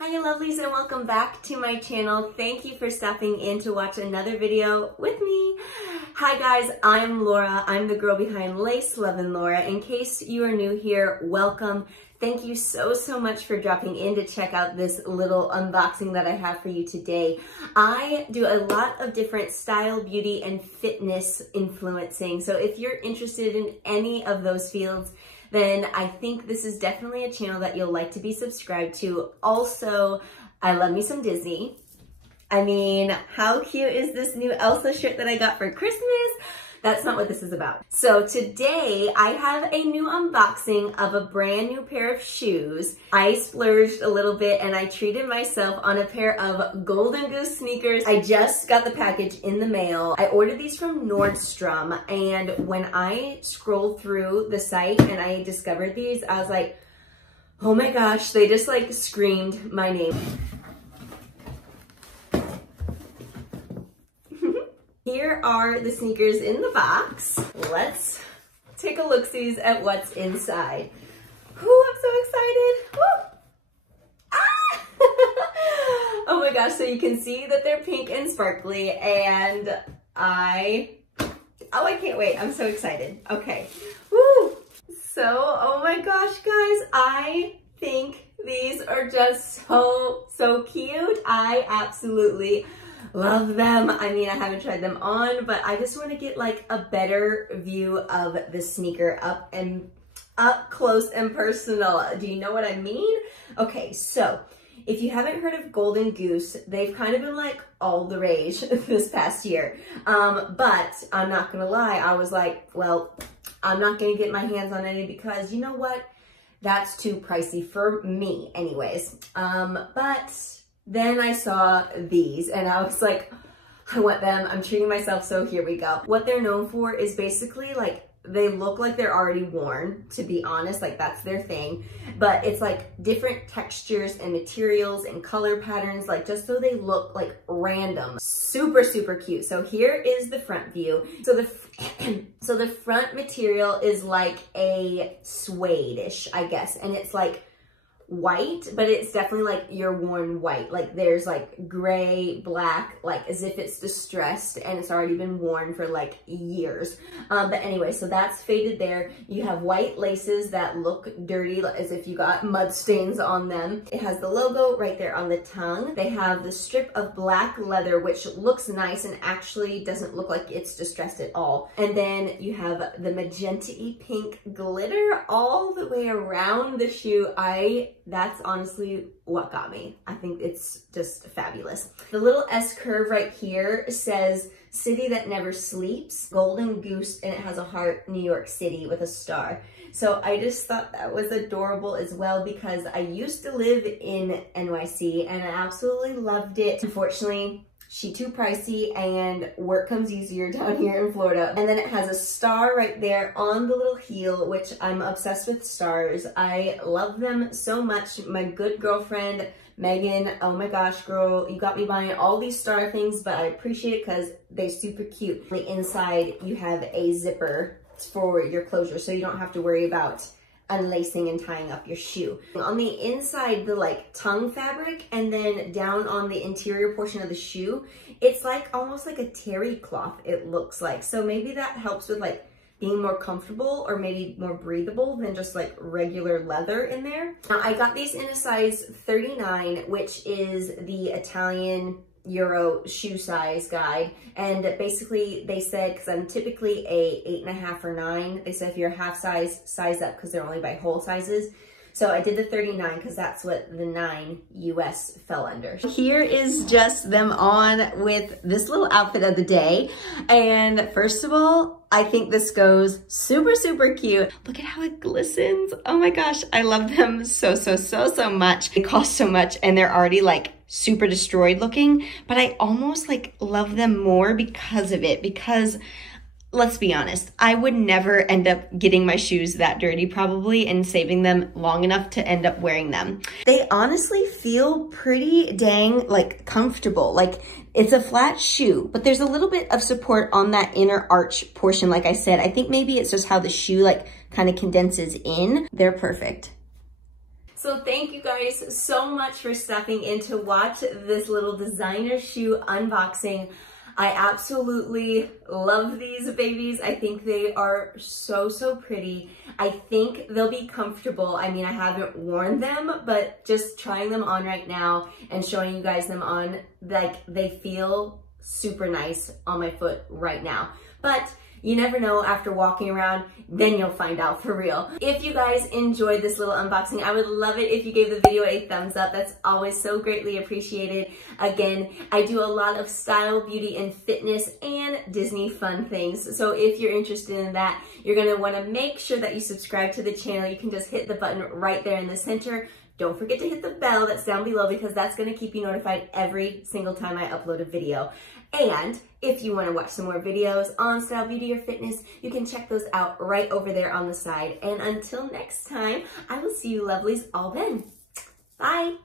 Hi lovelies, and welcome back to my channel. Thank you for stopping in to watch another video with me. Hi guys, I'm Laura. I'm the girl behind Lace, Love, and Laura. In case you are new here, welcome. Thank you so much for dropping in to check out this little unboxing that I have for you today. I do a lot of different style, beauty, and fitness influencing. So if you're interested in any of those fields, then I think this is definitely a channel that you'll like to be subscribed to. Also, I love me some Disney. I mean, how cute is this new Elsa shirt that I got for Christmas? That's not what this is about. So today I have a new unboxing of a brand new pair of shoes. I splurged a little bit and I treated myself on a pair of Golden Goose Sneakers. I just got the package in the mail. I ordered these from Nordstrom, and when I scrolled through the site and I discovered these, I was like, oh my gosh, they just like screamed my name. Here are the sneakers in the box. Let's take a look-sees at what's inside. Whew, I'm so excited. Woo. Ah! Oh my gosh, so you can see that they're pink and sparkly, and I can't wait. I'm so excited. Okay. Woo. So, oh my gosh, guys, I think these are just so cute. I absolutely love them. I mean, I haven't tried them on, but I just want to get like a better view of the sneaker up close and personal. Do you know what I mean? Okay, so if you haven't heard of Golden Goose, they've kind of been like all the rage this past year. But I'm not gonna lie, I was like, well, I'm not gonna get my hands on any because you know what? That's too pricey for me anyways. But then I saw these and I was like, I want them. I'm treating myself, so here we go. What they're known for is basically like, they look like they're already worn, to be honest, like that's their thing. But it's like different textures and materials and color patterns, like just so they look like random. Super cute. So here is the front view. So the front material is like a suede-ish, I guess. And it's like white, but it's definitely like your worn white. Like there's like gray, black, like as if it's distressed and it's already been worn for like years. But anyway, so that's faded there. You have white laces that look dirty, as if you got mud stains on them. It has the logo right there on the tongue. They have the strip of black leather, which looks nice and actually doesn't look like it's distressed at all. And then you have the magenta-y pink glitter all the way around the shoe. That's honestly what got me. I think it's just fabulous. The little S curve right here says City That Never Sleeps, Golden Goose, and it has a heart, New York City with a star. So I just thought that was adorable as well because I used to live in NYC and I absolutely loved it. Unfortunately, she too pricey and work comes easier down here in Florida. And then it has a star right there on the little heel, which I'm obsessed with stars. I love them so much. My good girlfriend, Megan, oh my gosh, girl, you got me buying all these star things, but I appreciate it because they're super cute. On the inside, you have a zipper for your closure, so you don't have to worry about unlacing and tying up your shoe. On the inside, the like tongue fabric, and then down on the interior portion of the shoe, it's like almost like a terry cloth, it looks like. So maybe that helps with like being more comfortable or maybe more breathable than just like regular leather in there. Now I got these in a size 39, which is the Italian Euro shoe size guide, and basically they said, because I'm typically a 8.5 or 9, they said if you're half size up because they're only by whole sizes. So I did the 39 because that's what the 9 US fell under. Here is just them on with this little outfit of the day. And first of all, I think this goes super cute. Look at how it glistens. Oh my gosh, I love them so much. They cost so much and they're already like super destroyed looking, but I almost like love them more because of it, because let's be honest, I would never end up getting my shoes that dirty probably and saving them long enough to end up wearing them. They honestly feel pretty dang like comfortable. Like it's a flat shoe, but there's a little bit of support on that inner arch portion. Like I said, I think maybe it's just how the shoe like kind of condenses in. They're perfect. So thank you guys so much for stopping in to watch this little designer shoe unboxing. I absolutely love these babies. I think they are so, so pretty. I think they'll be comfortable. I mean, I haven't worn them, but just trying them on right now and showing you guys them on, like, they feel super nice on my foot right now. But you never know, after walking around, then you'll find out for real. If you guys enjoyed this little unboxing, I would love it if you gave the video a thumbs up. That's always so greatly appreciated. Again, I do a lot of style, beauty, and fitness and Disney fun things. So if you're interested in that, you're gonna wanna make sure that you subscribe to the channel. You can just hit the button right there in the center. Don't forget to hit the bell that's down below because that's gonna keep you notified every single time I upload a video. And if you wanna watch some more videos on style, beauty, or fitness, you can check those out right over there on the side. And until next time, I will see you lovelies all then. Bye.